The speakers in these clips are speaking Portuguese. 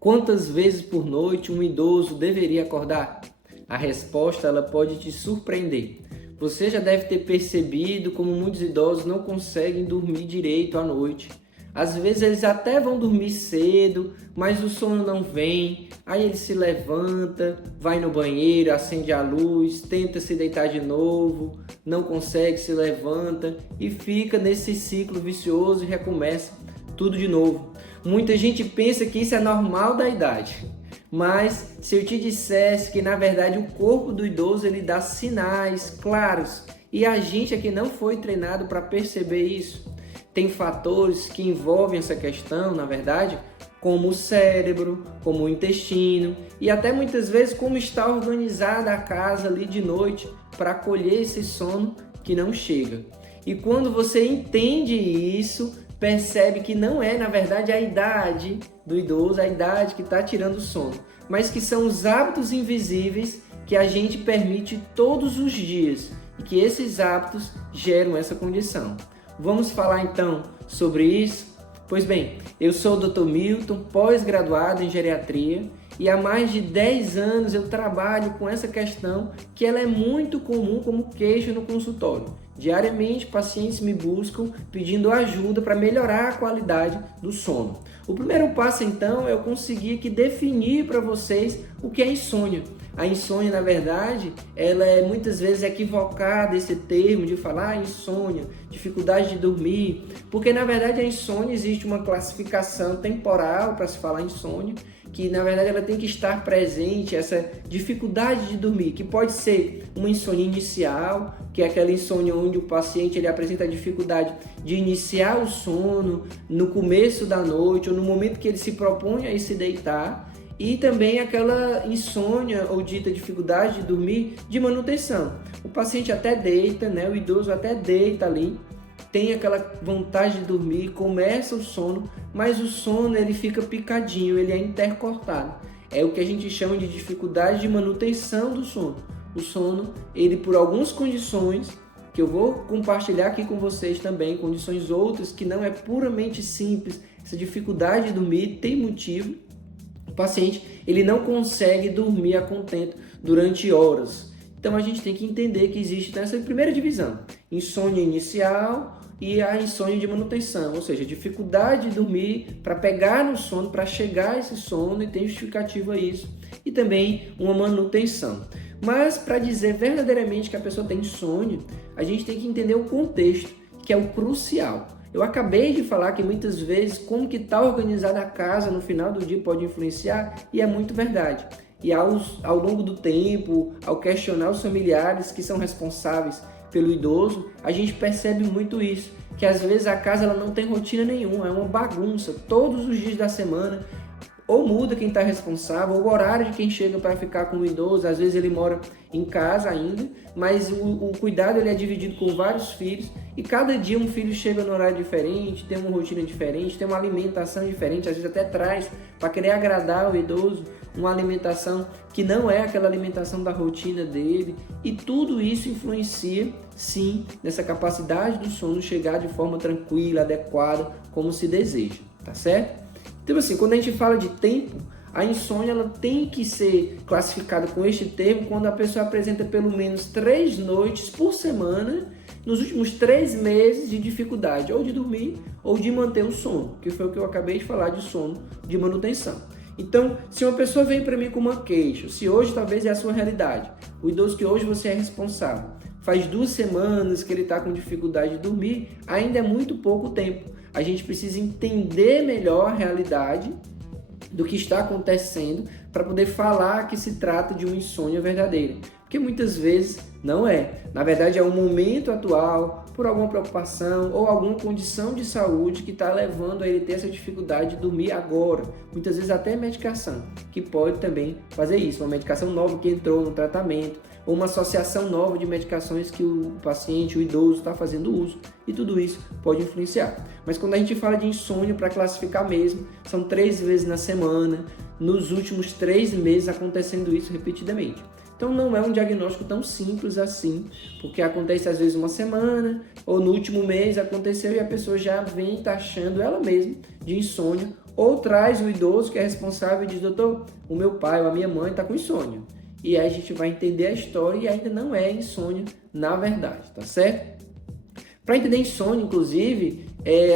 Quantas vezes por noite um idoso deveria acordar? A resposta ela pode te surpreender. Você já deve ter percebido como muitos idosos não conseguem dormir direito à noite. Às vezes eles até vão dormir cedo, mas o sono não vem. Aí ele se levanta, vai no banheiro, acende a luz, tenta se deitar de novo, não consegue, se levanta e fica nesse ciclo vicioso e recomeça tudo de novo. Muita gente pensa que isso é normal da idade, mas se eu te dissesse que na verdade o corpo do idoso ele dá sinais claros e a gente aqui não foi treinado para perceber isso. Tem fatores que envolvem essa questão, na verdade, como o cérebro, como o intestino e até muitas vezes como está organizada a casa ali de noite para acolher esse sono que não chega. E quando você entende isso, percebe que não é, na verdade, a idade do idoso, a idade que está tirando o sono, mas que são os hábitos invisíveis que a gente permite todos os dias e que esses hábitos geram essa condição. Vamos falar então sobre isso? Pois bem, eu sou o Dr. Milton, pós-graduado em geriatria e há mais de 10 anos eu trabalho com essa questão que ela é muito comum como queixa no consultório. Diariamente, pacientes me buscam pedindo ajuda para melhorar a qualidade do sono. O primeiro passo, então, é eu conseguir aqui definir para vocês o que é insônia. A insônia, na verdade, ela é muitas vezes equivocada, esse termo de falar insônia, dificuldade de dormir, porque, na verdade, a insônia existe uma classificação temporal para se falar insônia, que na verdade ela tem que estar presente, essa dificuldade de dormir, que pode ser uma insônia inicial, que é aquela insônia onde o paciente ele apresenta a dificuldade de iniciar o sono no começo da noite ou no momento que ele se propõe a ir se deitar, e também aquela insônia ou dita dificuldade de dormir de manutenção. O paciente até deita, o idoso até deita ali, tem aquela vontade de dormir, começa o sono, mas o sono ele fica picadinho, ele é intercortado. É o que a gente chama de dificuldade de manutenção do sono. O sono, ele por algumas condições, que eu vou compartilhar aqui com vocês também, condições outras que não é puramente simples, essa dificuldade de dormir tem motivo. O paciente ele não consegue dormir a contento durante horas. Então a gente tem que entender que existe essa primeira divisão, insônia inicial e a insônia de manutenção, ou seja, dificuldade de dormir para pegar no sono, para chegar a esse sono, e tem justificativa isso, e também uma manutenção. Mas para dizer verdadeiramente que a pessoa tem insônia, a gente tem que entender o contexto, que é o crucial. Eu acabei de falar que muitas vezes como que está organizada a casa no final do dia pode influenciar, e é muito verdade. E ao longo do tempo, ao questionar os familiares que são responsáveis pelo idoso, a gente percebe muito isso, que às vezes a casa ela não tem rotina nenhuma, é uma bagunça, todos os dias da semana, ou muda quem está responsável, ou o horário de quem chega para ficar com o idoso, às vezes ele mora em casa ainda, mas o cuidado ele é dividido com vários filhos, e cada dia um filho chega no horário diferente, tem uma rotina diferente, tem uma alimentação diferente, às vezes até traz para querer agradar o idoso, uma alimentação que não é aquela alimentação da rotina dele, e tudo isso influencia sim nessa capacidade do sono chegar de forma tranquila, adequada, como se deseja, tá certo? Então assim, quando a gente fala de tempo, a insônia ela tem que ser classificada com este termo quando a pessoa apresenta pelo menos 3 noites por semana nos últimos 3 meses de dificuldade ou de dormir ou de manter o sono, que foi o que eu acabei de falar de sono de manutenção. Então, se uma pessoa vem para mim com uma queixa, se hoje talvez é a sua realidade, o idoso que hoje você é responsável, faz 2 semanas que ele está com dificuldade de dormir, ainda é muito pouco tempo. A gente precisa entender melhor a realidade do que está acontecendo para poder falar que se trata de uma insônia verdadeira. Porque muitas vezes não é. Na verdade é o momento atual, por alguma preocupação ou alguma condição de saúde que está levando a ele ter essa dificuldade de dormir agora. Muitas vezes até medicação, que pode também fazer isso. Uma medicação nova que entrou no tratamento, ou uma associação nova de medicações que o paciente, o idoso, está fazendo uso, e tudo isso pode influenciar. Mas quando a gente fala de insônia, para classificar mesmo, são 3 vezes na semana, nos últimos 3 meses acontecendo isso repetidamente. Então não é um diagnóstico tão simples assim, porque acontece às vezes uma semana, ou no último mês aconteceu e a pessoa já vem taxando ela mesma de insônia Ou traz o idoso que é responsável e diz, doutor, o meu pai ou a minha mãe está com insônia. E aí a gente vai entender a história e ainda não é insônia na verdade, tá certo? Para entender insônia, inclusive,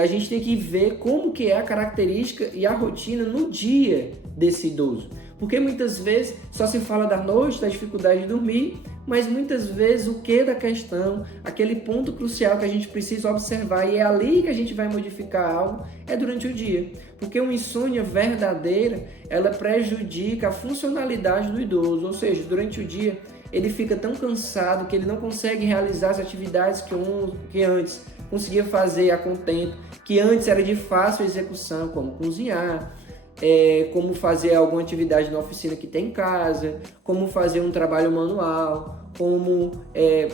a gente tem que ver como que é a característica e a rotina no dia desse idoso. Porque muitas vezes só se fala da noite, da dificuldade de dormir, mas muitas vezes o que da questão, aquele ponto crucial que a gente precisa observar e é ali que a gente vai modificar algo, é durante o dia. Porque uma insônia verdadeira, ela prejudica a funcionalidade do idoso, ou seja, durante o dia ele fica tão cansado que ele não consegue realizar as atividades que antes conseguia fazer a contento, que antes era de fácil execução, como cozinhar, como fazer alguma atividade na oficina que tem em casa, como fazer um trabalho manual, como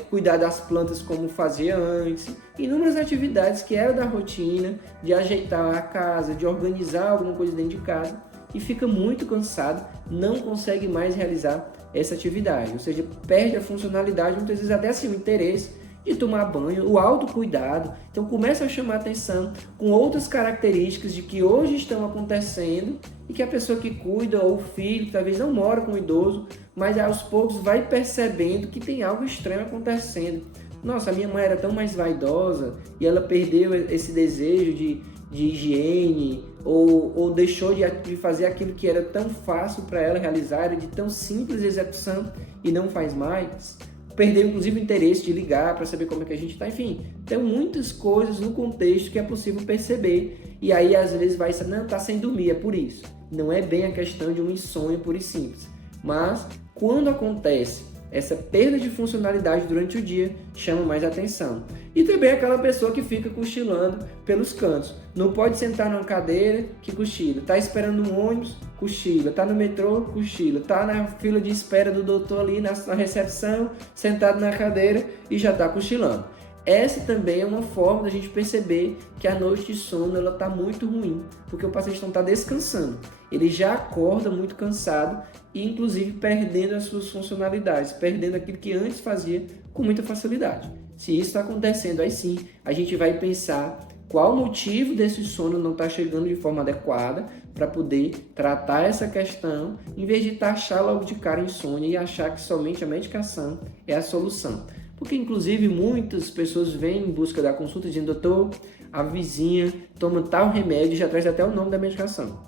cuidar das plantas como fazia antes, inúmeras atividades que eram da rotina, de ajeitar a casa, de organizar alguma coisa dentro de casa, e fica muito cansado, não consegue mais realizar essa atividade, ou seja, perde a funcionalidade, muitas vezes até assim o interesse de tomar banho, o autocuidado. Então começa a chamar atenção com outras características de que hoje estão acontecendo e que a pessoa que cuida ou o filho, que talvez não mora com o idoso, mas aos poucos vai percebendo que tem algo estranho acontecendo. Nossa, a minha mãe era tão mais vaidosa e ela perdeu esse desejo de higiene ou deixou de fazer aquilo que era tão fácil para ela realizar, de tão simples execução e não faz mais. Perdeu inclusive o interesse de ligar para saber como é que a gente está, enfim, tem muitas coisas no contexto que é possível perceber e aí às vezes vai ser, não, está sem dormir, é por isso. Não é bem a questão de um insônia pura e simples, mas quando acontece essa perda de funcionalidade durante o dia, chama mais atenção. E também aquela pessoa que fica cochilando pelos cantos. Não pode sentar numa cadeira que cochila. Está esperando um ônibus, cochila. Está no metrô, cochila. Está na fila de espera do doutor ali na recepção, sentado na cadeira e já está cochilando. Essa também é uma forma da gente perceber que a noite de sono ela está muito ruim, porque o paciente não está descansando. Ele já acorda muito cansado e inclusive perdendo as suas funcionalidades, perdendo aquilo que antes fazia com muita facilidade. Se isso está acontecendo, aí sim a gente vai pensar qual o motivo desse sono não está chegando de forma adequada para poder tratar essa questão, em vez de taxar logo de cara insônia e achar que somente a medicação é a solução. Porque, inclusive, muitas pessoas vêm em busca da consulta dizendo, doutor, a vizinha toma tal remédio, já traz até o nome da medicação.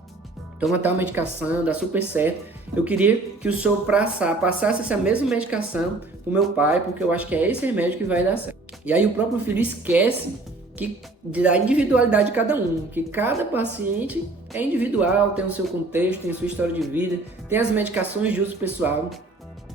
Toma tal medicação, dá super certo. Eu queria que o senhor passasse essa mesma medicação para o meu pai, porque eu acho que é esse remédio que vai dar certo. E aí o próprio filho esquece da individualidade de cada um, que cada paciente é individual, tem o seu contexto, tem a sua história de vida, tem as medicações de uso pessoal,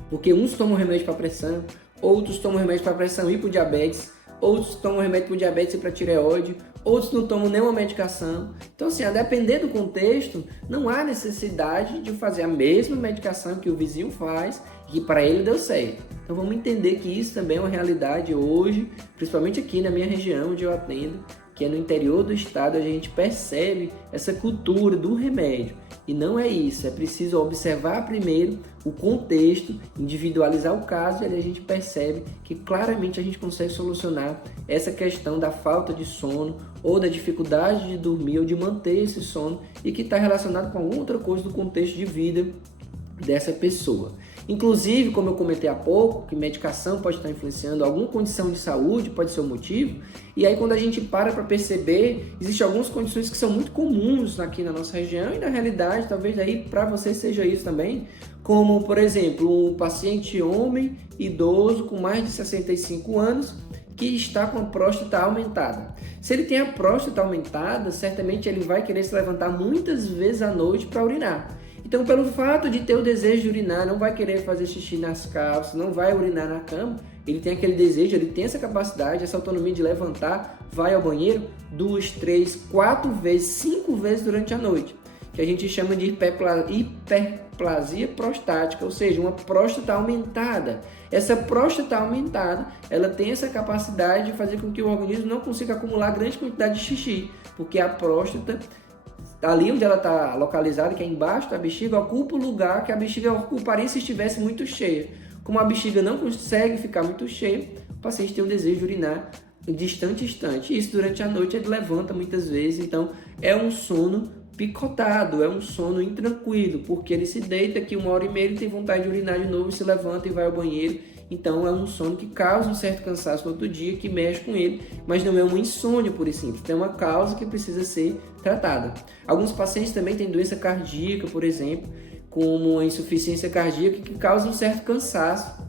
porque uns tomam remédio para pressão, outros tomam remédio para pressão e para diabetes, outros tomam remédio para diabetes e para tireoide, outros não tomam nenhuma medicação. Então, assim, a depender do contexto, não há necessidade de fazer a mesma medicação que o vizinho faz e que para ele deu certo. Então, vamos entender que isso também é uma realidade hoje, principalmente aqui na minha região onde eu atendo, que é no interior do estado, a gente percebe essa cultura do remédio. E não é isso, é preciso observar primeiro o contexto, individualizar o caso e aí a gente percebe que claramente a gente consegue solucionar essa questão da falta de sono ou da dificuldade de dormir ou de manter esse sono e que está relacionado com alguma outra coisa do contexto de vida dessa pessoa. Inclusive, como eu comentei há pouco, que medicação pode estar influenciando, alguma condição de saúde pode ser o motivo, e aí quando a gente para perceber, existem algumas condições que são muito comuns aqui na nossa região e na realidade, talvez aí para você seja isso também, como por exemplo, um paciente homem idoso com mais de 65 anos que está com a próstata aumentada. Se ele tem a próstata aumentada, certamente ele vai querer se levantar muitas vezes à noite para urinar. Então, pelo fato de ter o desejo de urinar, não vai querer fazer xixi nas calças, não vai urinar na cama, ele tem aquele desejo, ele tem essa capacidade, essa autonomia de levantar, vai ao banheiro 2, 3, 4 vezes, 5 vezes durante a noite, que a gente chama de hiperplasia prostática, ou seja, uma próstata aumentada. Essa próstata aumentada, ela tem essa capacidade de fazer com que o organismo não consiga acumular grande quantidade de xixi, porque a próstata, ali onde ela está localizada, que é embaixo da bexiga, ocupa o lugar que a bexiga ocuparia se estivesse muito cheia. Como a bexiga não consegue ficar muito cheia, o paciente tem o desejo de urinar de instante. Isso durante a noite ele levanta muitas vezes, então é um sono picotado, é um sono intranquilo, porque ele se deita que 1h30 ele tem vontade de urinar de novo, se levanta e vai ao banheiro. Então é um sono que causa um certo cansaço no outro dia, que mexe com ele, mas não é uma insônia pura e simples, tem uma causa que precisa ser tratada. Alguns pacientes também têm doença cardíaca, por exemplo, como a insuficiência cardíaca, que causa um certo cansaço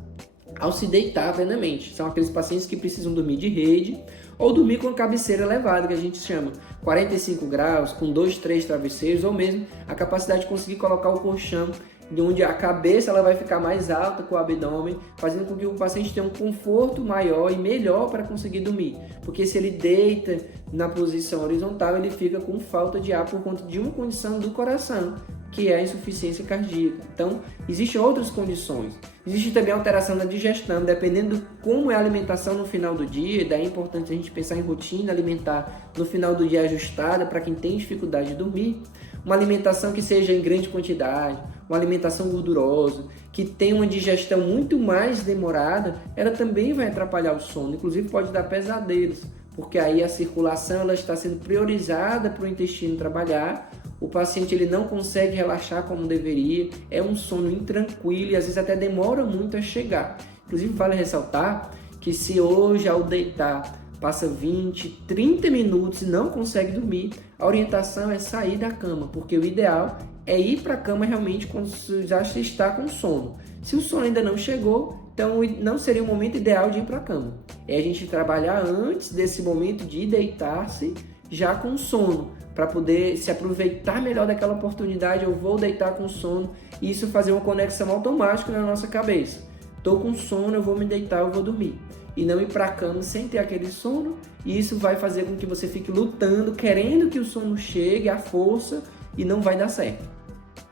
ao se deitar plenamente. São aqueles pacientes que precisam dormir de rede ou dormir com a cabeceira elevada, que a gente chama 45 graus, com 2, 3 travesseiros, ou mesmo a capacidade de conseguir colocar o colchão de onde a cabeça ela vai ficar mais alta com o abdômen, fazendo com que o paciente tenha um conforto maior e melhor para conseguir dormir. Porque se ele deita na posição horizontal, ele fica com falta de ar por conta de uma condição do coração, que é a insuficiência cardíaca. Então, existem outras condições. Existe também a alteração da digestão, dependendo de como é a alimentação no final do dia, daí é importante a gente pensar em rotina alimentar no final do dia ajustada para quem tem dificuldade de dormir. Uma alimentação que seja em grande quantidade, uma alimentação gordurosa, que tenha uma digestão muito mais demorada, ela também vai atrapalhar o sono, inclusive pode dar pesadelos, porque aí a circulação ela está sendo priorizada para o intestino trabalhar, o paciente ele não consegue relaxar como deveria, é um sono intranquilo e às vezes até demora muito a chegar. Inclusive vale ressaltar que se hoje ao deitar passa 20, 30 minutos e não consegue dormir, a orientação é sair da cama, porque o ideal é ir para a cama realmente quando já está com sono. Se o sono ainda não chegou, então não seria o momento ideal de ir para a cama. É a gente trabalhar antes desse momento de deitar-se já com sono, para poder se aproveitar melhor daquela oportunidade. Eu vou deitar com sono e isso fazer uma conexão automática na nossa cabeça. Estou com sono, eu vou me deitar, eu vou dormir. E não ir para a cama sem ter aquele sono, e isso vai fazer com que você fique lutando, querendo que o sono chegue à força e não vai dar certo.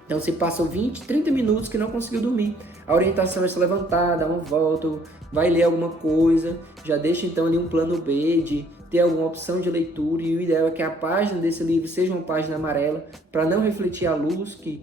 Então se passou 20, 30 minutos que não conseguiu dormir, a orientação é se levantar, dar uma volta, vai ler alguma coisa, já deixa então ali um plano B de ter alguma opção de leitura, e o ideal é que a página desse livro seja uma página amarela, para não refletir a luz, que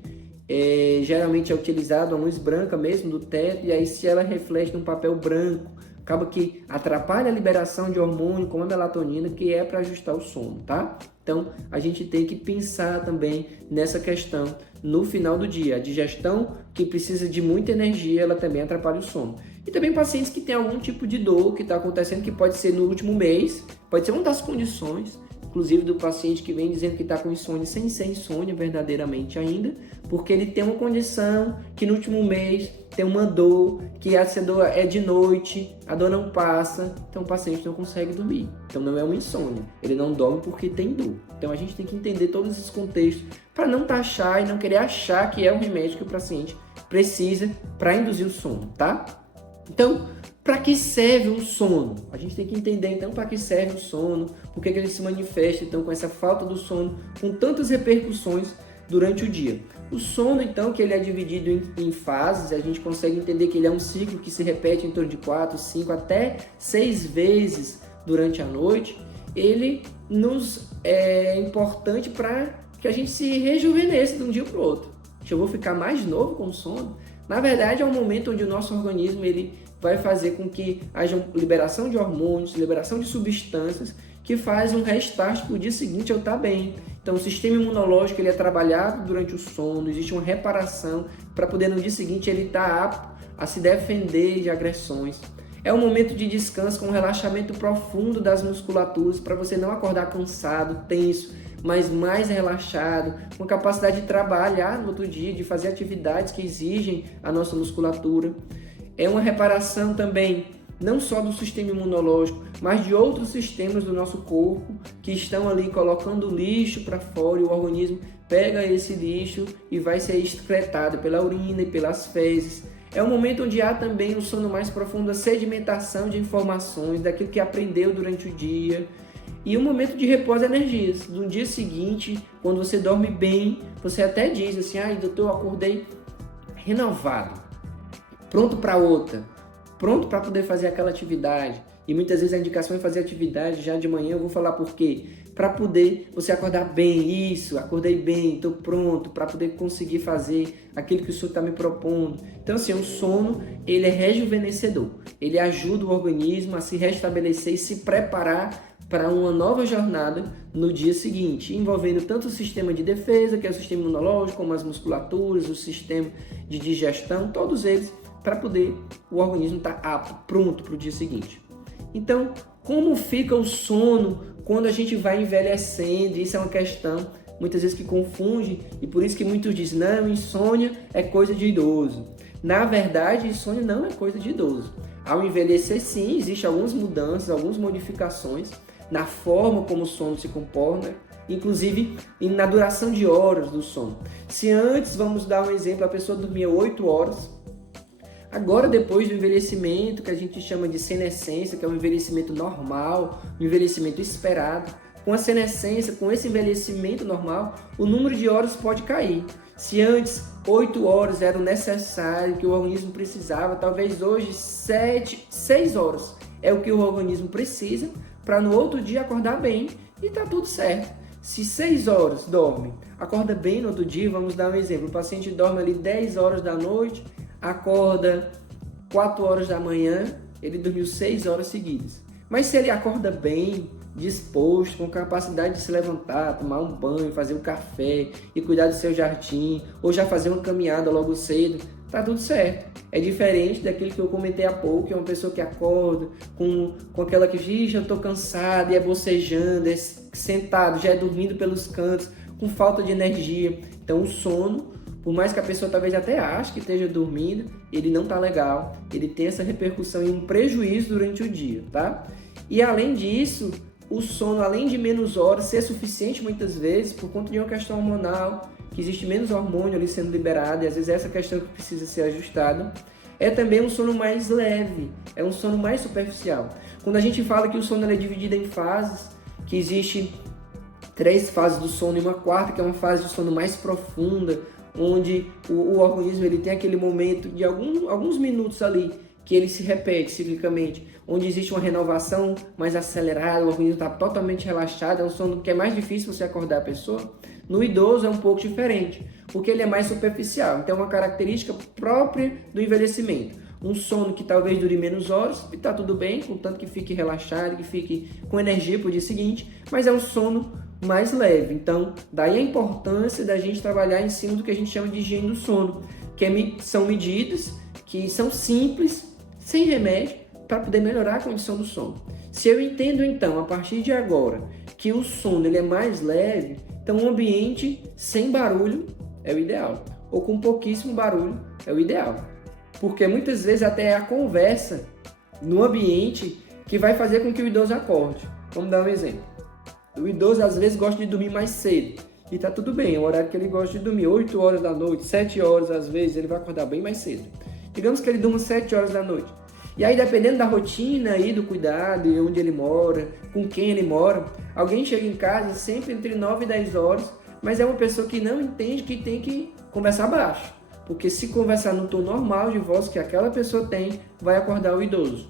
geralmente é utilizado a luz branca mesmo do teto, e aí se ela reflete num papel branco, acaba que atrapalha a liberação de hormônio como a melatonina, que é para ajustar o sono, tá? Então, a gente tem que pensar também nessa questão no final do dia. A digestão, que precisa de muita energia, ela também atrapalha o sono. E também pacientes que têm algum tipo de dor que está acontecendo, que pode ser no último mês, pode ser uma das condições, inclusive do paciente que vem dizendo que está com insônia sem ser insônia verdadeiramente ainda, porque ele tem uma condição que no último mês tem uma dor, que essa dor é de noite, a dor não passa, então o paciente não consegue dormir. Então não é uma insônia, ele não dorme porque tem dor. Então a gente tem que entender todos esses contextos para não taxar e não querer achar que é um remédio que o paciente precisa para induzir o sono, tá? Então, para que serve o sono? A gente tem que entender então para que serve o sono, por que ele se manifesta então com essa falta do sono, com tantas repercussões durante o dia. O sono então, que ele é dividido em fases, a gente consegue entender que ele é um ciclo que se repete em torno de 4, 5 até 6 vezes durante a noite. Ele nos é importante para que a gente se rejuvenesça de um dia para o outro. Eu vou ficar mais novo com o sono? Na verdade, é um momento onde o nosso organismo ele vai fazer com que haja liberação de hormônios, liberação de substâncias, que faz um restart para o dia seguinte eu estar bem. Então, o sistema imunológico ele é trabalhado durante o sono, existe uma reparação para poder no dia seguinte ele estar apto a se defender de agressões. É um momento de descanso com um relaxamento profundo das musculaturas para você não acordar cansado, tenso, mas mais relaxado, com capacidade de trabalhar no outro dia, de fazer atividades que exigem a nossa musculatura. É uma reparação também, não só do sistema imunológico, mas de outros sistemas do nosso corpo que estão ali colocando lixo para fora, e o organismo pega esse lixo e vai ser excretado pela urina e pelas fezes. É um momento onde há também o sono mais profundo, a sedimentação de informações, daquilo que aprendeu durante o dia. E um momento de repouso e energias. No dia seguinte, quando você dorme bem, você até diz assim, doutor, eu acordei renovado, pronto para outra, pronto para poder fazer aquela atividade. E muitas vezes a indicação é fazer atividade já de manhã. Eu vou falar por quê? Para poder você acordar bem, isso, acordei bem, estou pronto para poder conseguir fazer aquilo que o senhor está me propondo. Então assim, o sono ele é rejuvenescedor, ele ajuda o organismo a se restabelecer e se preparar para uma nova jornada no dia seguinte, envolvendo tanto o sistema de defesa, que é o sistema imunológico, como as musculaturas, o sistema de digestão, todos eles, para poder o organismo estar apto, pronto para o dia seguinte. Então, como fica o sono quando a gente vai envelhecendo? Isso é uma questão muitas vezes que confunde, e por isso que muitos dizem, não, insônia é coisa de idoso. Na verdade, insônia não é coisa de idoso. Ao envelhecer, sim, existem algumas mudanças, algumas modificações na forma como o sono se comporta, inclusive na duração de horas do sono. Se antes, vamos dar um exemplo, a pessoa dormia 8 horas, agora depois do envelhecimento, que a gente chama de senescência, que é um envelhecimento normal, um envelhecimento esperado, com a senescência, com esse envelhecimento normal, o número de horas pode cair. Se antes 8 horas era o necessário, que o organismo precisava, talvez hoje 6 horas é o que o organismo precisa para no outro dia acordar bem e tá tudo certo. Se 6 horas dorme, acorda bem no outro dia, vamos dar um exemplo, o paciente dorme ali 10 horas da noite, acorda 4 horas da manhã, ele dormiu 6 horas seguidas. Mas se ele acorda bem, disposto, com capacidade de se levantar, tomar um banho, fazer um café e cuidar do seu jardim, ou já fazer uma caminhada logo cedo, tá tudo certo. É diferente daquilo que eu comentei há pouco, que é uma pessoa que acorda com aquela que diz, eu tô cansado, e é bocejando, é sentado, já é dormindo pelos cantos, com falta de energia. Então o sono, por mais que a pessoa talvez até ache que esteja dormindo, ele não tá legal, ele tem essa repercussão e um prejuízo durante o dia, tá? E além disso, o sono, além de menos horas, ser suficiente muitas vezes, por conta de uma questão hormonal, que existe menos hormônio ali sendo liberado, e às vezes essa questão que precisa ser ajustada, é também um sono mais leve, é um sono mais superficial. Quando a gente fala que o sono é dividido em fases, que existe 3 fases do sono e uma quarta, que é uma fase de sono mais profunda, onde o organismo ele tem aquele momento de alguns minutos ali, que ele se repete ciclicamente, onde existe uma renovação mais acelerada, o organismo está totalmente relaxado, é um sono que é mais difícil você acordar a pessoa. No idoso é um pouco diferente, porque ele é mais superficial, então é uma característica própria do envelhecimento. Um sono que talvez dure menos horas, e está tudo bem, contanto que fique relaxado, que fique com energia para o dia seguinte, mas é um sono mais leve. Então, daí a importância da gente trabalhar em cima do que a gente chama de higiene do sono, que são medidas que são simples, sem remédio, para poder melhorar a condição do sono. Se eu entendo então, a partir de agora, que o sono ele é mais leve, então um ambiente sem barulho é o ideal, ou com pouquíssimo barulho é o ideal. Porque muitas vezes até é a conversa no ambiente que vai fazer com que o idoso acorde. Vamos dar um exemplo. O idoso às vezes gosta de dormir mais cedo, e tá tudo bem, é o horário que ele gosta de dormir, 8 horas da noite, 7 horas às vezes, ele vai acordar bem mais cedo. Digamos que ele durma 7 horas da noite. E aí, dependendo da rotina aí, do cuidado, e onde ele mora, com quem ele mora, alguém chega em casa sempre entre 9 e 10 horas, mas é uma pessoa que não entende que tem que conversar baixo. Porque se conversar no tom normal de voz que aquela pessoa tem, vai acordar o idoso.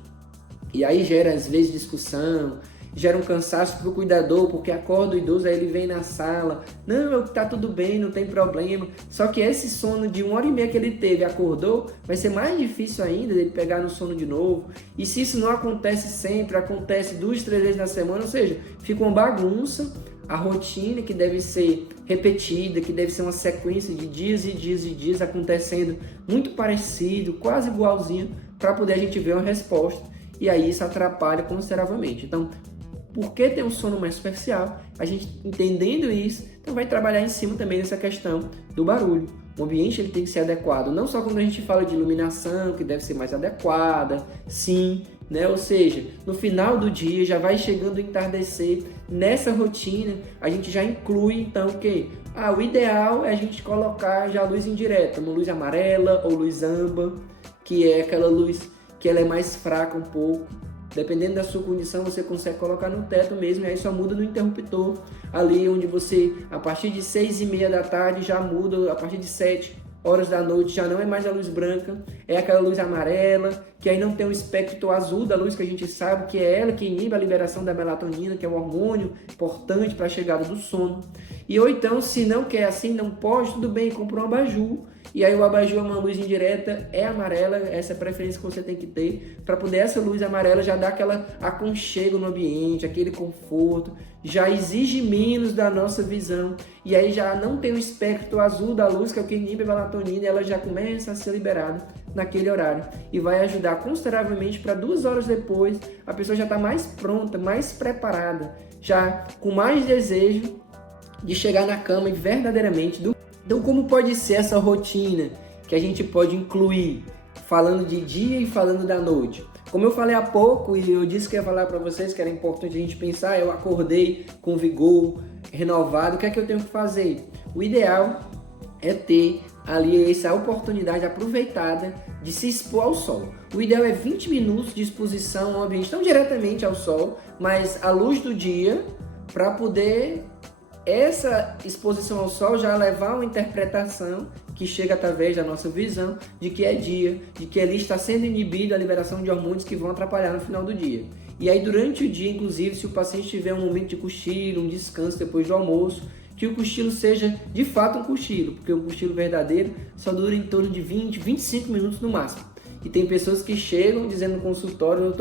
E aí gera, às vezes, discussão, gera um cansaço para o cuidador, porque acorda o idoso, aí ele vem na sala, não, tá tudo bem, não tem problema. Só que esse sono de 1h30 que ele teve, acordou, vai ser mais difícil ainda dele pegar no sono de novo. E se isso não acontece sempre, acontece 2, 3 vezes na semana, ou seja, fica uma bagunça, a rotina que deve ser repetida, que deve ser uma sequência de dias e dias e dias acontecendo muito parecido, quase igualzinho, para poder a gente ver uma resposta. E aí isso atrapalha consideravelmente. Então, por que ter um sono mais superficial? A gente entendendo isso, então vai trabalhar em cima também dessa questão do barulho. O ambiente ele tem que ser adequado, não só quando a gente fala de iluminação, que deve ser mais adequada, sim, né? Ou seja, no final do dia já vai chegando o entardecer, nessa rotina a gente já inclui então o quê? O ideal é a gente colocar já a luz indireta, uma luz amarela ou luz âmbar, que é aquela luz que ela é mais fraca um pouco. Dependendo da sua condição, você consegue colocar no teto mesmo, e aí só muda no interruptor, ali onde você, a partir de 6h30 da tarde, já muda, a partir de 7 horas da noite, já não é mais a luz branca, é aquela luz amarela, que aí não tem o espectro azul da luz, que a gente sabe que é ela que inibe a liberação da melatonina, que é um hormônio importante para a chegada do sono. E ou então, se não quer assim, não pode, tudo bem, compra um abajur. E aí o abajur é uma luz indireta, é amarela, essa é a preferência que você tem que ter, para poder essa luz amarela já dar aquela aconchego no ambiente, aquele conforto, já exige menos da nossa visão, e aí já não tem o espectro azul da luz, que é o que inibe a melatonina, e ela já começa a ser liberada naquele horário, e vai ajudar consideravelmente para 2 horas depois, a pessoa já está mais pronta, mais preparada, já com mais desejo de chegar na cama e verdadeiramente dormir. Então, como pode ser essa rotina que a gente pode incluir, falando de dia e falando da noite? Como eu falei há pouco e eu disse que ia falar para vocês que era importante a gente pensar, eu acordei com vigor, renovado, o que é que eu tenho que fazer? O ideal é ter ali essa oportunidade aproveitada de se expor ao sol. O ideal é 20 minutos de exposição ao ambiente, não diretamente ao sol, mas à luz do dia, para poder essa exposição ao sol já levar uma interpretação que chega através da nossa visão de que é dia, de que ali está sendo inibida a liberação de hormônios que vão atrapalhar no final do dia. E aí durante o dia, inclusive, se o paciente tiver um momento de cochilo, um descanso depois do almoço, que o cochilo seja de fato um cochilo, porque o cochilo verdadeiro só dura em torno de 20, 25 minutos no máximo. E tem pessoas que chegam dizendo no consultório,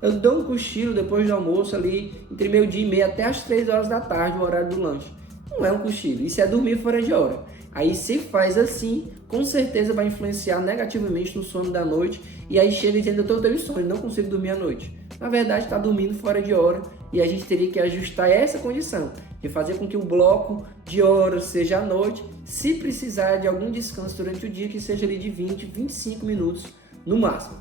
eu dou um cochilo depois do almoço ali, entre meio-dia e meia até as 3 horas da tarde, o horário do lanche. Não é um cochilo, isso é dormir fora de hora. Aí se faz assim, com certeza vai influenciar negativamente no sono da noite, e aí chega dizendo, eu tenho sono, não consigo dormir à noite. Na verdade, está dormindo fora de hora, e a gente teria que ajustar essa condição, de fazer com que o bloco de horas seja à noite, se precisar de algum descanso durante o dia, que seja ali de 20, 25 minutos no máximo.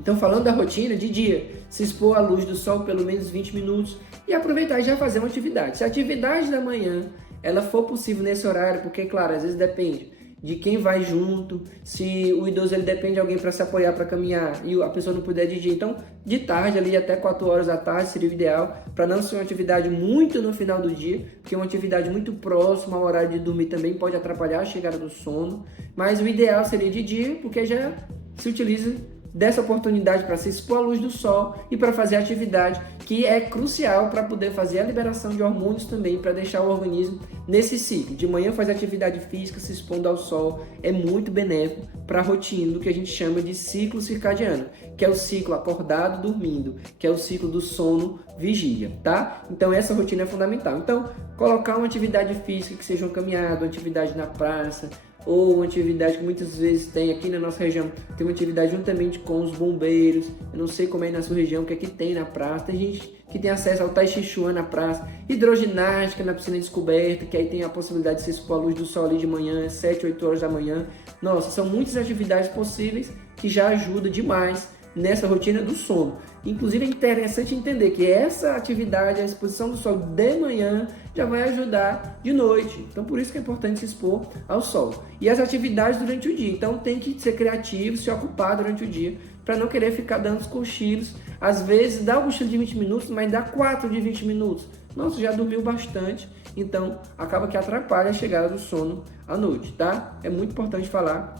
Então, falando da rotina de dia, se expor à luz do sol pelo menos 20 minutos e aproveitar e já fazer uma atividade. Se a atividade da manhã ela for possível nesse horário, porque, claro, às vezes depende de quem vai junto, se o idoso ele depende de alguém para se apoiar para caminhar e a pessoa não puder de dia, então de tarde ali até 4 horas da tarde seria o ideal, para não ser uma atividade muito no final do dia, porque uma atividade muito próxima ao horário de dormir também pode atrapalhar a chegada do sono, mas o ideal seria de dia, porque já se utiliza dessa oportunidade para se expor à luz do sol e para fazer atividade que é crucial para poder fazer a liberação de hormônios também, para deixar o organismo nesse ciclo. De manhã fazer atividade física, se expondo ao sol, é muito benéfico para a rotina do que a gente chama de ciclo circadiano, que é o ciclo acordado dormindo, que é o ciclo do sono vigília, tá? Então essa rotina é fundamental. Então, colocar uma atividade física que seja uma caminhada, uma atividade na praça, ou uma atividade que muitas vezes tem aqui na nossa região, tem uma atividade juntamente com os bombeiros, eu não sei como é aí na sua região, o que é que tem na praça, tem gente que tem acesso ao Tai Chi Chuan na praça, hidroginástica na piscina descoberta, que aí tem a possibilidade de se expor à luz do sol ali de manhã, 7, 8 horas da manhã, nossa, são muitas atividades possíveis que já ajudam demais nessa rotina do sono. Inclusive é interessante entender que essa atividade, a exposição do sol de manhã, já vai ajudar de noite. Então por isso que é importante se expor ao sol. E as atividades durante o dia. Então tem que ser criativo, se ocupar durante o dia, para não querer ficar dando os cochilos. Às vezes dá um cochilo de 20 minutos, mas dá 4 de 20 minutos. Nossa, já dormiu bastante. Então acaba que atrapalha a chegada do sono à noite, tá? É muito importante falar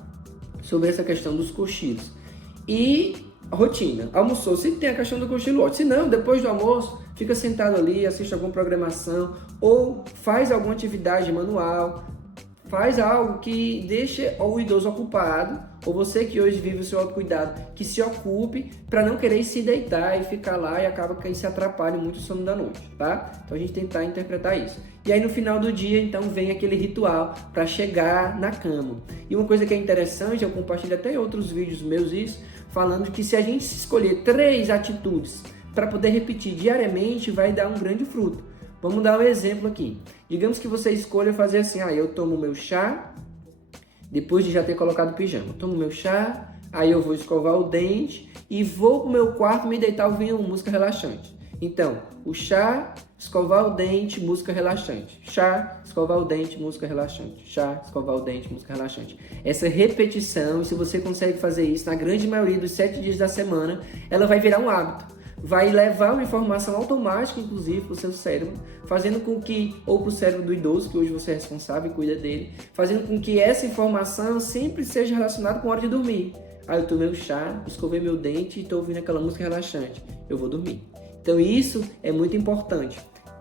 sobre essa questão dos cochilos. E rotina, almoçou, se tem a questão do cochilo, ótimo. Se não, depois do almoço, fica sentado ali, assiste alguma programação ou faz alguma atividade manual, faz algo que deixe o idoso ocupado, ou você que hoje vive o seu autocuidado, que se ocupe para não querer se deitar e ficar lá e acaba que se atrapalha muito o sono da noite, tá? Então a gente tentar interpretar isso. E aí no final do dia, então, vem aquele ritual para chegar na cama. E uma coisa que é interessante, eu compartilho até em outros vídeos meus isso, falando que se a gente escolher 3 atitudes para poder repetir diariamente, vai dar um grande fruto. Vamos dar um exemplo aqui. Digamos que você escolha fazer assim, eu tomo meu chá, depois de já ter colocado o pijama. Eu tomo meu chá, aí eu vou escovar o dente e vou pro meu quarto me deitar ouvindo música relaxante. Então, o chá, escovar o dente, música relaxante. Chá, escovar o dente, música relaxante. Chá, escovar o dente, música relaxante. Essa repetição, e se você consegue fazer isso na grande maioria dos 7 dias da semana, ela vai virar um hábito. Vai levar uma informação automática, inclusive, para o seu cérebro, fazendo com que, ou para o cérebro do idoso, que hoje você é responsável e cuida dele, fazendo com que essa informação sempre seja relacionada com a hora de dormir. Aí eu tomei o chá, escovei meu dente e estou ouvindo aquela música relaxante. Eu vou dormir. Então isso é muito importante.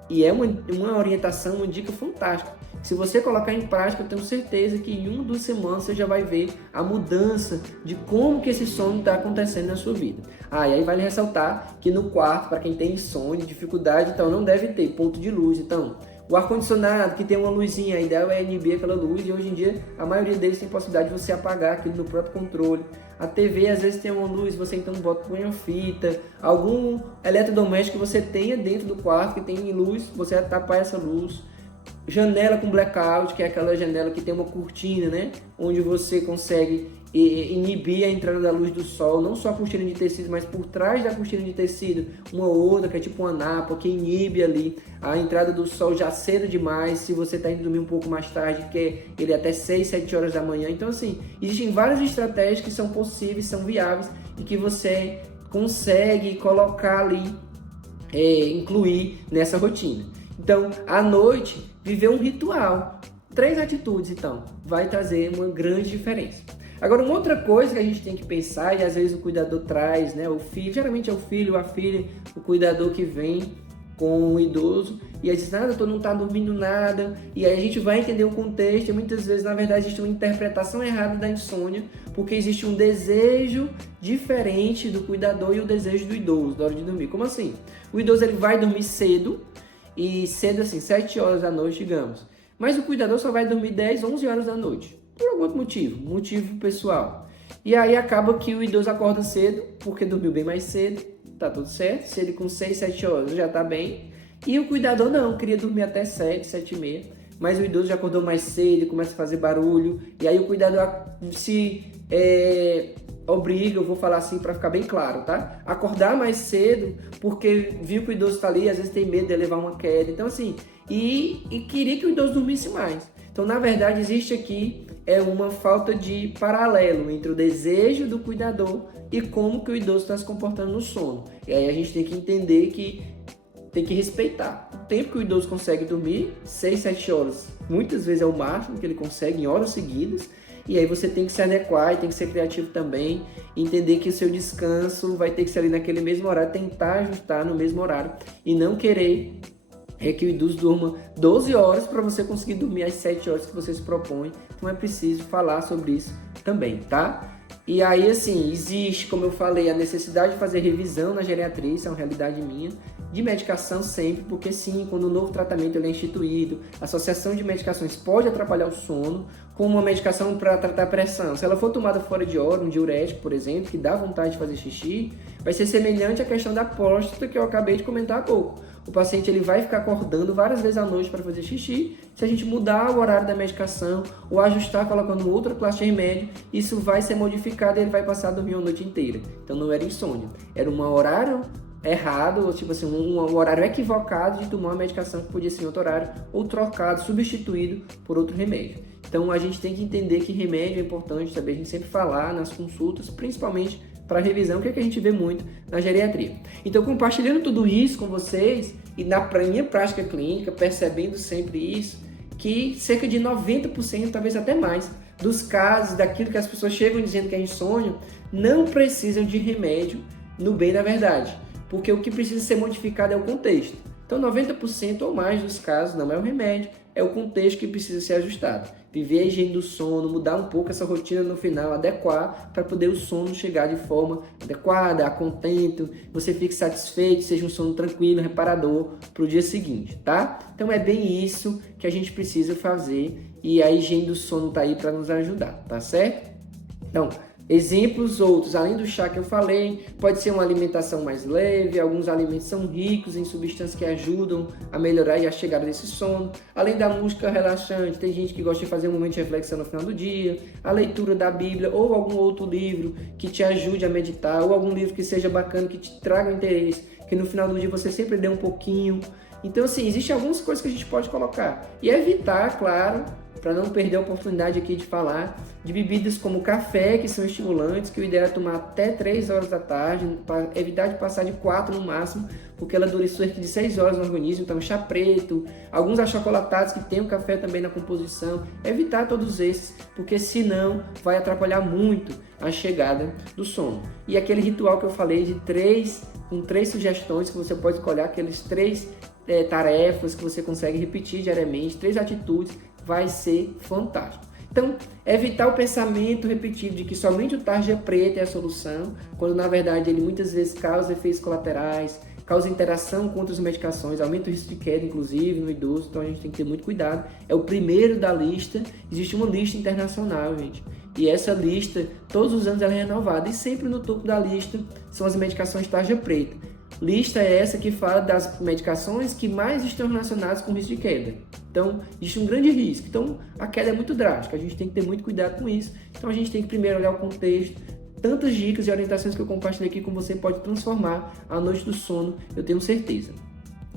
E é uma orientação, uma dica fantástica. Se você colocar em prática, eu tenho certeza que em 1 ou 2 semanas você já vai ver a mudança de como que esse sono está acontecendo na sua vida. E aí vale ressaltar que no quarto, para quem tem insônia, dificuldade, então não deve ter ponto de luz. Então, o ar-condicionado que tem uma luzinha, a ideia é inibir aquela luz, e hoje em dia a maioria deles tem possibilidade de você apagar aquilo no próprio controle. A TV às vezes tem uma luz, você então põe uma fita, algum eletrodoméstico que você tenha dentro do quarto que tem luz, você vai tapar essa luz. Janela com blackout, que é aquela janela que tem uma cortina, né? Onde você consegue inibir a entrada da luz do sol, não só a cortina de tecido, mas por trás da cortina de tecido, uma outra que é tipo uma napa, que inibe ali a entrada do sol já cedo demais, se você está indo dormir um pouco mais tarde, que é ele até 6, 7 horas da manhã. Então assim, existem várias estratégias que são possíveis, são viáveis e que você consegue colocar ali, incluir nessa rotina. Então, à noite, viver um ritual. 3 atitudes, então, vai trazer uma grande diferença. Agora, uma outra coisa que a gente tem que pensar, e às vezes o cuidador traz, né, o filho, geralmente é o filho ou a filha, o cuidador que vem com o idoso, e aí diz, doutor, não está dormindo nada, e aí a gente vai entender o contexto, e muitas vezes, na verdade, existe uma interpretação errada da insônia, porque existe um desejo diferente do cuidador e o desejo do idoso, na hora de dormir. Como assim? O idoso ele vai dormir cedo, e cedo assim, 7 horas da noite, digamos. Mas o cuidador só vai dormir 10, 11 horas da noite. Por algum motivo pessoal. E aí acaba que o idoso acorda cedo, porque dormiu bem mais cedo, tá tudo certo. Se ele com 6, 7 horas já tá bem. E o cuidador não, queria dormir até 7, 7 e meia. Mas o idoso já acordou mais cedo, começa a fazer barulho. E aí o cuidador se obriga, eu vou falar assim para ficar bem claro, tá? Acordar mais cedo, porque viu que o idoso está ali, às vezes tem medo de levar uma queda. Então assim, e queria que o idoso dormisse mais. Então na verdade existe aqui uma falta de paralelo entre o desejo do cuidador e como que o idoso está se comportando no sono. E aí a gente tem que entender que tem que respeitar o tempo que o idoso consegue dormir, 6, 7 horas. Muitas vezes é o máximo que ele consegue em horas seguidas. E aí você tem que se adequar e tem que ser criativo também, entender que o seu descanso vai ter que ser ali naquele mesmo horário, tentar ajustar no mesmo horário e não querer que o idoso durma 12 horas para você conseguir dormir as 7 horas que você se propõe. Então é preciso falar sobre isso também, tá? E aí, assim, existe, como eu falei, a necessidade de fazer revisão na geriatria, isso é uma realidade minha, de medicação sempre, porque sim, quando o novo tratamento ele é instituído, a associação de medicações pode atrapalhar o sono, como uma medicação para tratar a pressão. Se ela for tomada fora de hora, um diurético, por exemplo, que dá vontade de fazer xixi, vai ser semelhante à questão da próstata que eu acabei de comentar há pouco. O paciente ele vai ficar acordando várias vezes à noite para fazer xixi. Se a gente mudar o horário da medicação ou ajustar colocando outra classe de remédio, isso vai ser modificado e ele vai passar a dormir a noite inteira. Então não era insônia, era um horário errado, ou tipo assim, um horário equivocado de tomar uma medicação que podia ser em outro horário, ou trocado, substituído por outro remédio. Então a gente tem que entender que remédio é importante também, a gente sempre falar nas consultas, principalmente para revisão, que é que a gente vê muito na geriatria. Então, compartilhando tudo isso com vocês, e na minha prática clínica, percebendo sempre isso, que cerca de 90%, talvez até mais, dos casos, daquilo que as pessoas chegam dizendo que é insônia, não precisam de remédio no bem da verdade. Porque o que precisa ser modificado é o contexto. Então, 90% ou mais dos casos não é o remédio, é o contexto que precisa ser ajustado. Viver a higiene do sono, mudar um pouco essa rotina no final, adequar para poder o sono chegar de forma adequada, a contento, você fique satisfeito, seja um sono tranquilo, reparador para o dia seguinte, tá? Então é bem isso que a gente precisa fazer e a higiene do sono está aí para nos ajudar, tá certo? Então, exemplos outros, além do chá que eu falei, pode ser uma alimentação mais leve, alguns alimentos são ricos em substâncias que ajudam a melhorar e a chegada desse sono, além da música relaxante, tem gente que gosta de fazer um momento de reflexão no final do dia, a leitura da Bíblia ou algum outro livro que te ajude a meditar, ou algum livro que seja bacana, que te traga interesse, que no final do dia você sempre dê um pouquinho. Então assim, existem algumas coisas que a gente pode colocar e evitar, claro, para não perder a oportunidade aqui de falar de bebidas como café, que são estimulantes, que o ideal é tomar até 3 horas da tarde, para evitar de passar de 4 no máximo, porque ela dura cerca de 6 horas no organismo. Então chá preto, alguns achocolatados que tem o café também na composição, evitar todos esses, porque senão vai atrapalhar muito a chegada do sono. E aquele ritual que eu falei de com 3 sugestões, que você pode escolher aqueles 3 tarefas que você consegue repetir diariamente, 3 atitudes, vai ser fantástico. Então, evitar o pensamento repetido de que somente o tarja preta é a solução, quando na verdade ele muitas vezes causa efeitos colaterais, causa interação com outras medicações, aumenta o risco de queda, inclusive, no idoso, então a gente tem que ter muito cuidado. É o primeiro da lista, existe uma lista internacional, gente, e essa lista, todos os anos ela é renovada, e sempre no topo da lista são as medicações tarja preta. Lista é essa que fala das medicações que mais estão relacionadas com risco de queda. Então, existe um grande risco. Então, a queda é muito drástica, a gente tem que ter muito cuidado com isso. Então, a gente tem que primeiro olhar o contexto. Tantas dicas e orientações que eu compartilhei aqui com você pode transformar a noite do sono, eu tenho certeza.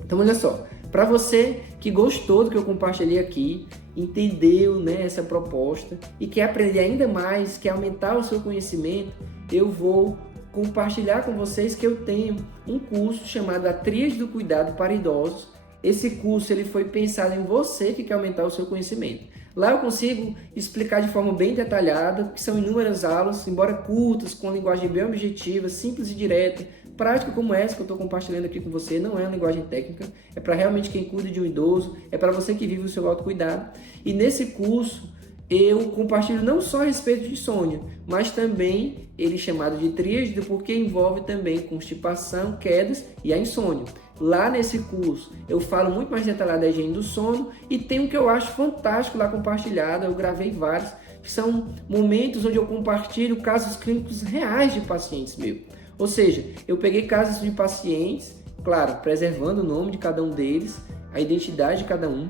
Então, olha só, para você que gostou do que eu compartilhei aqui, entendeu, né, essa proposta e quer aprender ainda mais, quer aumentar o seu conhecimento, eu vou compartilhar com vocês que eu tenho um curso chamado A Tríade do Cuidado para Idosos. Esse curso ele foi pensado em você que quer aumentar o seu conhecimento. Lá eu consigo explicar de forma bem detalhada, que são inúmeras aulas, embora curtas, com linguagem bem objetiva, simples e direta, prática como essa que eu estou compartilhando aqui com você, não é uma linguagem técnica, é para realmente quem cuida de um idoso, é para você que vive o seu autocuidado. E nesse curso eu compartilho não só a respeito de insônia, mas também ele é chamado de tríade, porque envolve também constipação, quedas e a insônia. Lá nesse curso eu falo muito mais detalhado da higiene do sono e tem um que eu acho fantástico lá compartilhado, eu gravei vários, que são momentos onde eu compartilho casos clínicos reais de pacientes meus. Ou seja, eu peguei casos de pacientes, claro, preservando o nome de cada um deles, a identidade de cada um,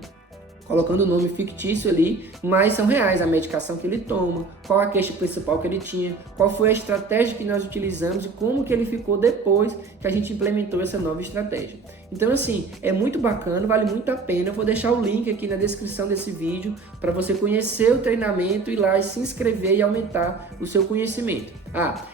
colocando o nome fictício ali, mas são reais, a medicação que ele toma, qual a queixa principal que ele tinha, qual foi a estratégia que nós utilizamos e como que ele ficou depois que a gente implementou essa nova estratégia. Então assim, é muito bacana, vale muito a pena, eu vou deixar o link aqui na descrição desse vídeo para você conhecer o treinamento, ir lá e se inscrever e aumentar o seu conhecimento.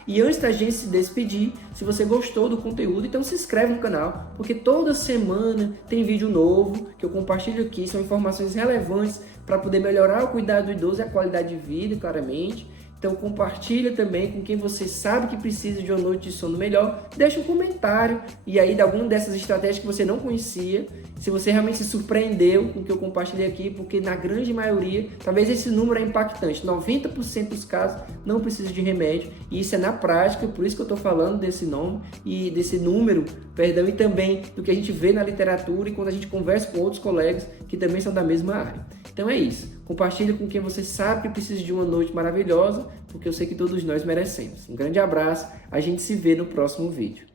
E antes da gente se despedir, se você gostou do conteúdo, então se inscreve no canal, porque toda semana tem vídeo novo que eu compartilho aqui, são informações relevantes para poder melhorar o cuidado do idoso e a qualidade de vida, claramente. Então compartilha também com quem você sabe que precisa de uma noite de sono melhor. Deixa um comentário e aí de alguma dessas estratégias que você não conhecia, se você realmente se surpreendeu com o que eu compartilhei aqui, porque na grande maioria, talvez esse número é impactante, 90% dos casos não precisa de remédio e isso é na prática, por isso que eu estou falando desse nome e desse número, perdão, e também do que a gente vê na literatura e quando a gente conversa com outros colegas que também são da mesma área. Então é isso, compartilha com quem você sabe que precisa de uma noite maravilhosa, porque eu sei que todos nós merecemos. Um grande abraço, a gente se vê no próximo vídeo.